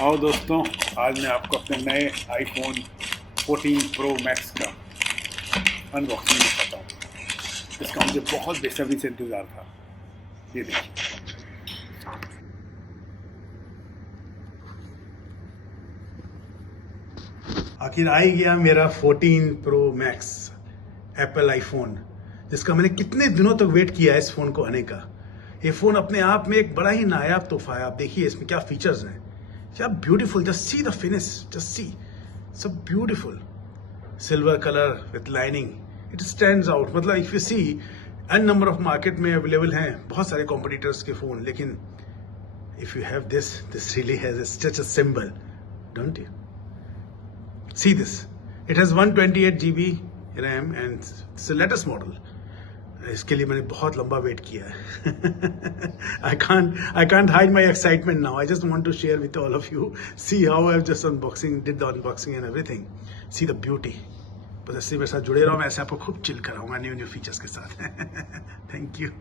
आओ दोस्तों, आज मैं आपको अपने नए iPhone 14 Pro Max का अनबॉक्सिंग दिखाता हूँ। इसका मुझे बहुत बेसब्री से इंतज़ार था। ये देखिए, आखिर आ ही गया मेरा 14 Pro Max एप्पल आईफोन, जिसका मैंने कितने दिनों तक वेट किया है इस फ़ोन को आने का। ये फ़ोन अपने आप में एक बड़ा ही नायाब तोहफा है। आप देखिए इसमें क्या फीचर्स हैं, क्या beautiful. Just see the finish, just see, सब beautiful. Silver colour with lining, it stands out. मतलब if you see an number of market में अवेलेबल हैं बहुत सारे कॉम्पिटिटर्स के फ़ोन, लेकिन if you have this really has such a symbol, don't you? See this. It has 128 GB RAM and it's the latest model. इसके लिए मैंने बहुत लंबा वेट किया है. I can't hide my excitement now. I just want to share with all of you. See how I've just did the unboxing and everything. See the beauty. बस ऐसे मेरे साथ जुड़े रहो, मैं ऐसे आपको खूब चिल कराऊंगा न्यू फीचर्स के साथ. Thank you.